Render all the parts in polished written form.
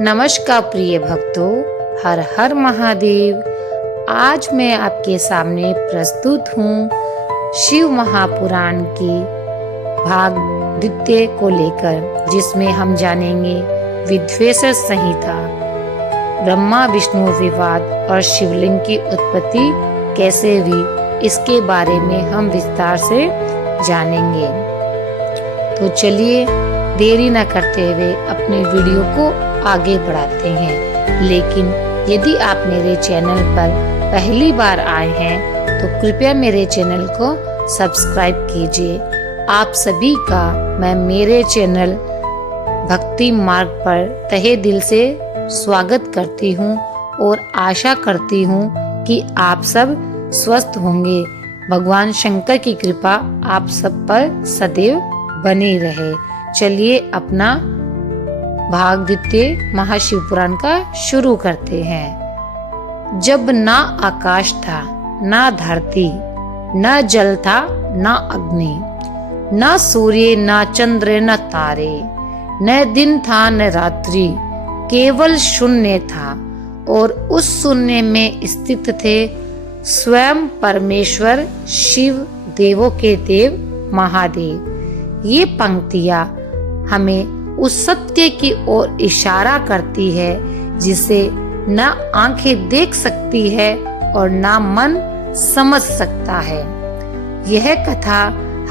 नमस्कार प्रिय भक्तों, हर हर महादेव। आज मैं आपके सामने प्रस्तुत हूँ शिव महापुराण की भाग द्वितीय को लेकर, जिसमें हम जानेंगे विद्वेषण संहिता, ब्रह्मा विष्णु विवाद और शिवलिंग की उत्पत्ति कैसे हुई, इसके बारे में हम विस्तार से जानेंगे। तो चलिए देरी न करते हुए अपने वीडियो को आगे बढ़ाते हैं। लेकिन यदि आप मेरे चैनल पर पहली बार आए हैं तो कृपया मेरे चैनल को सब्सक्राइब कीजिए। आप सभी का मैं मेरे चैनल भक्ति मार्ग पर तहे दिल से स्वागत करती हूँ और आशा करती हूँ कि आप सब स्वस्थ होंगे। भगवान शंकर की कृपा आप सब पर सदैव बनी रहे। चलिए अपना भाग द्वितीय महाशिव पुराण का शुरू करते हैं। जब ना आकाश था, ना धरती, न जल था, न अग्नि, न सूर्य, न चंद्र, न तारे, न दिन था न रात्रि, केवल शून्य था। और उस शून्य में स्थित थे स्वयं परमेश्वर शिव, देवों के देव महादेव। ये पंक्तियां हमें उस सत्य की ओर इशारा करती है जिसे न आंखें देख सकती है और न मन समझ सकता है। यह कथा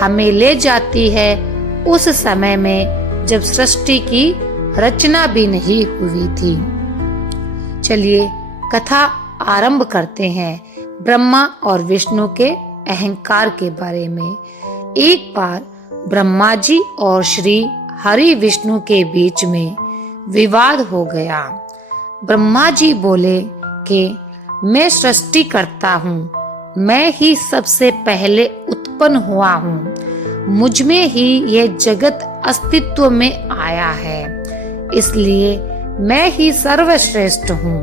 हमें ले जाती है उस समय में जब सृष्टि की रचना भी नहीं हुई थी। चलिए कथा आरंभ करते हैं ब्रह्मा और विष्णु के अहंकार के बारे में। एक बार ब्रह्मा जी और श्री हरि विष्णु के बीच में विवाद हो गया। ब्रह्मा जी बोले कि मैं सृष्टि करता हूँ, मैं ही सबसे पहले उत्पन्न हुआ हूँ, मुझ में ही यह जगत अस्तित्व में आया है, इसलिए मैं ही सर्वश्रेष्ठ हूँ।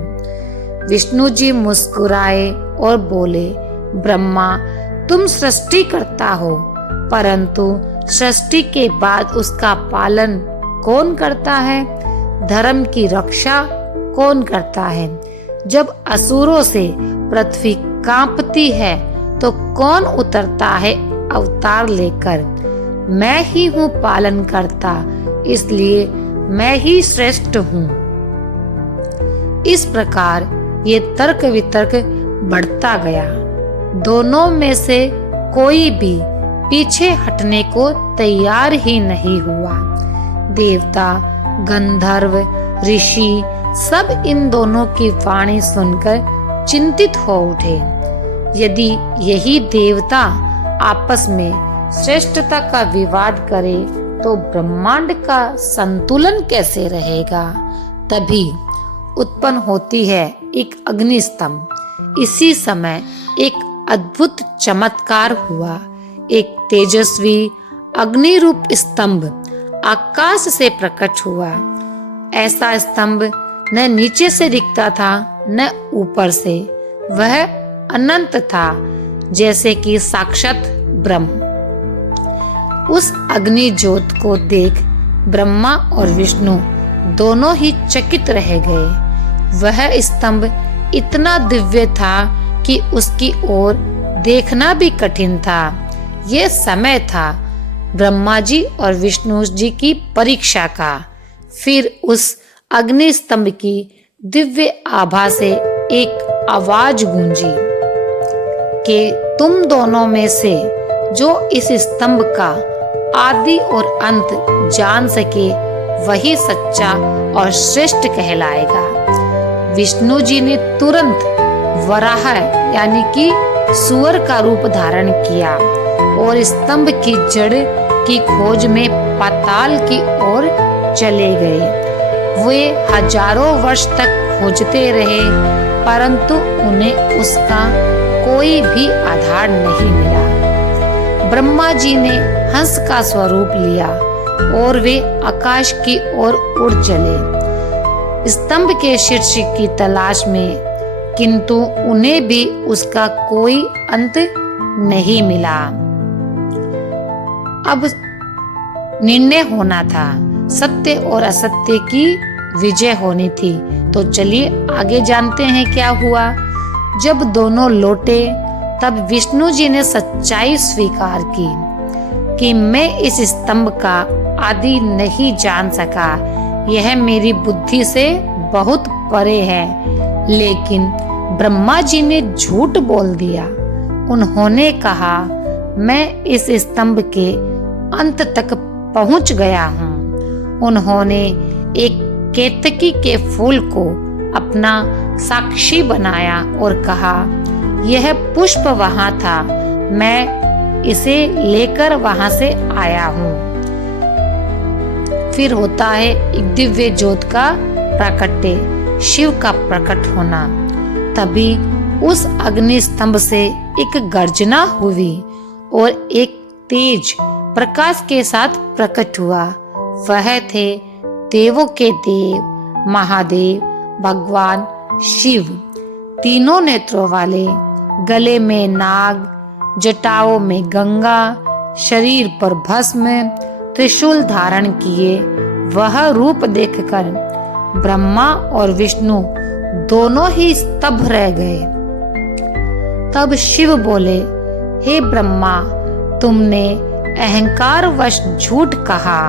विष्णु जी मुस्कुराए और बोले, ब्रह्मा तुम सृष्टि करता हो, परंतु सृष्टि के बाद उसका पालन कौन करता है? धर्म की रक्षा कौन करता है? जब असुरों से पृथ्वी कांपती है तो कौन उतरता है अवतार लेकर? मैं ही हूँ पालन करता, इसलिए मैं ही श्रेष्ठ हूँ। इस प्रकार ये तर्क वितर्क बढ़ता गया। दोनों में से कोई भी पीछे हटने को तैयार ही नहीं हुआ। देवता, गंधर्व, ऋषि सब इन दोनों की वाणी सुनकर चिंतित हो उठे। यदि यही देवता आपस में श्रेष्ठता का विवाद करे तो ब्रह्मांड का संतुलन कैसे रहेगा? तभी उत्पन्न होती है एक अग्नि स्तंभ। इसी समय एक अद्भुत चमत्कार हुआ। एक तेजस्वी अग्नि रूप स्तंभ आकाश से प्रकट हुआ। ऐसा स्तंभ न नीचे से दिखता था न ऊपर से, वह अनंत था, जैसे कि साक्षात ब्रह्म। उस अग्नि ज्योत को देख ब्रह्मा और विष्णु दोनों ही चकित रह गए। वह स्तंभ इतना दिव्य था कि उसकी ओर देखना भी कठिन था। ये समय था ब्रह्मा जी और विष्णु जी की परीक्षा का। फिर उस अग्नि स्तंभ की दिव्य आभा से एक आवाज गूंजी कि तुम दोनों में से जो इस स्तंभ का आदि और अंत जान सके वही सच्चा और श्रेष्ठ कहलाएगा। विष्णु जी ने तुरंत वराह यानी कि सुअर का रूप धारण किया और स्तंभ की जड़ की खोज में पाताल की ओर चले गए। वे हजारों वर्ष तक खोजते रहे, परंतु उन्हें उसका कोई भी आधार नहीं मिला। ब्रह्मा जी ने हंस का स्वरूप लिया और वे आकाश की ओर उड़ चले स्तंभ के शीर्ष की तलाश में, किंतु उन्हें भी उसका कोई अंत नहीं मिला। अब निर्णय होना था, सत्य और असत्य की विजय होनी थी। तो चलिए आगे जानते हैं क्या हुआ। जब दोनों लौटे तब विष्णु जी ने सच्चाई स्वीकार की कि मैं इस स्तंभ का आदि नहीं जान सका, यह मेरी बुद्धि से बहुत परे है। लेकिन ब्रह्मा जी ने झूठ बोल दिया। उन्होंने कहा, मैं इस स्तंभ के अंत तक पहुंच गया हूँ। उन्होंने एक केतकी के फूल को अपना साक्षी बनाया और कहा, यह पुष्प वहां था, मैं इसे लेकर वहां से आया हूँ। फिर होता है एक दिव्य ज्योत का प्राकट्य, शिव का प्रकट होना। तभी उस अग्नि स्तंभ से एक गर्जना हुई और एक तेज प्रकाश के साथ प्रकट हुआ। वह थे देवों के देव महादेव भगवान शिव, तीनों नेत्रों वाले, गले में नाग, जटाओं में गंगा, शरीर पर भस्म, त्रिशूल धारण किए। वह रूप देखकर ब्रह्मा और विष्णु दोनों ही स्तब्ध रह गए। तब शिव बोले, हे ब्रह्मा, तुमने अहंकार वश झूठ कहा,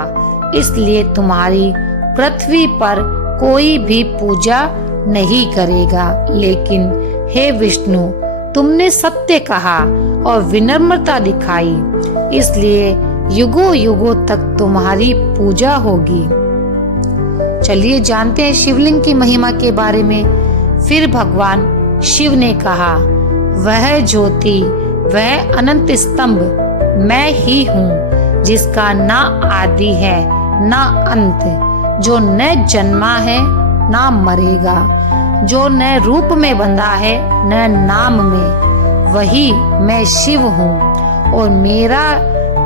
इसलिए तुम्हारी पृथ्वी पर कोई भी पूजा नहीं करेगा। लेकिन हे विष्णु, तुमने सत्य कहा और विनम्रता दिखाई, इसलिए युगों युगों तक तुम्हारी पूजा होगी। चलिए जानते हैं शिवलिंग की महिमा के बारे में। फिर भगवान शिव ने कहा, वह ज्योति, वह अनंत स्तंभ मैं ही हूँ, जिसका ना आदि है ना अंत, जो न जन्मा है ना मरेगा, जो न रूप में बंधा है न नाम में। वही मैं शिव हूँ और मेरा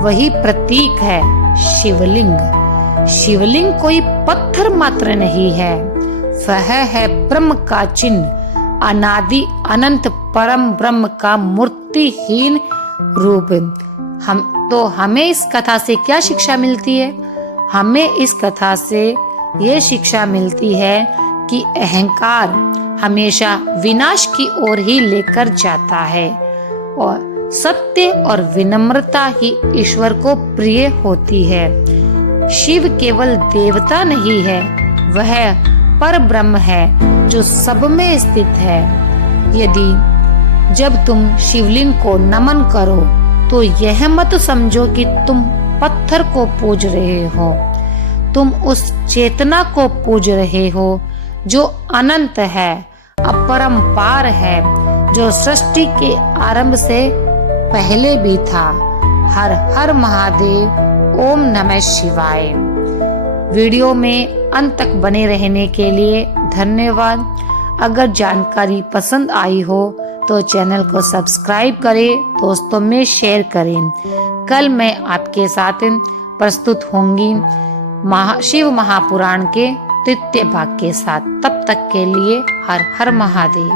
वही प्रतीक है शिवलिंग। शिवलिंग कोई पत्थर मात्र नहीं है, वह है ब्रह्म का चिन्ह, अनादि अनंत परम ब्रह्म का मूर्तिहीन रूप। हमें इस कथा से क्या शिक्षा मिलती है? हमें इस कथा से ये शिक्षा मिलती है कि अहंकार हमेशा विनाश की ओर ही लेकर जाता है और सत्य और विनम्रता ही ईश्वर को प्रिय होती है। शिव केवल देवता नहीं है, वह पर ब्रह्म है जो सब में स्थित है। यदि जब तुम शिवलिंग को नमन करो तो यह मत समझो कि तुम पत्थर को पूज रहे हो, तुम उस चेतना को पूज रहे हो जो अनंत है, अपरंपार है, जो सृष्टि के आरंभ से पहले भी था। हर हर महादेव, ओम नमः शिवाय। वीडियो में अंत तक बने रहने के लिए धन्यवाद। अगर जानकारी पसंद आई हो तो चैनल को सब्सक्राइब करें, दोस्तों में शेयर करें। कल मैं आपके साथ प्रस्तुत होंगी शिव महापुराण के तृतीय भाग के साथ। तब तक के लिए हर हर महादेव।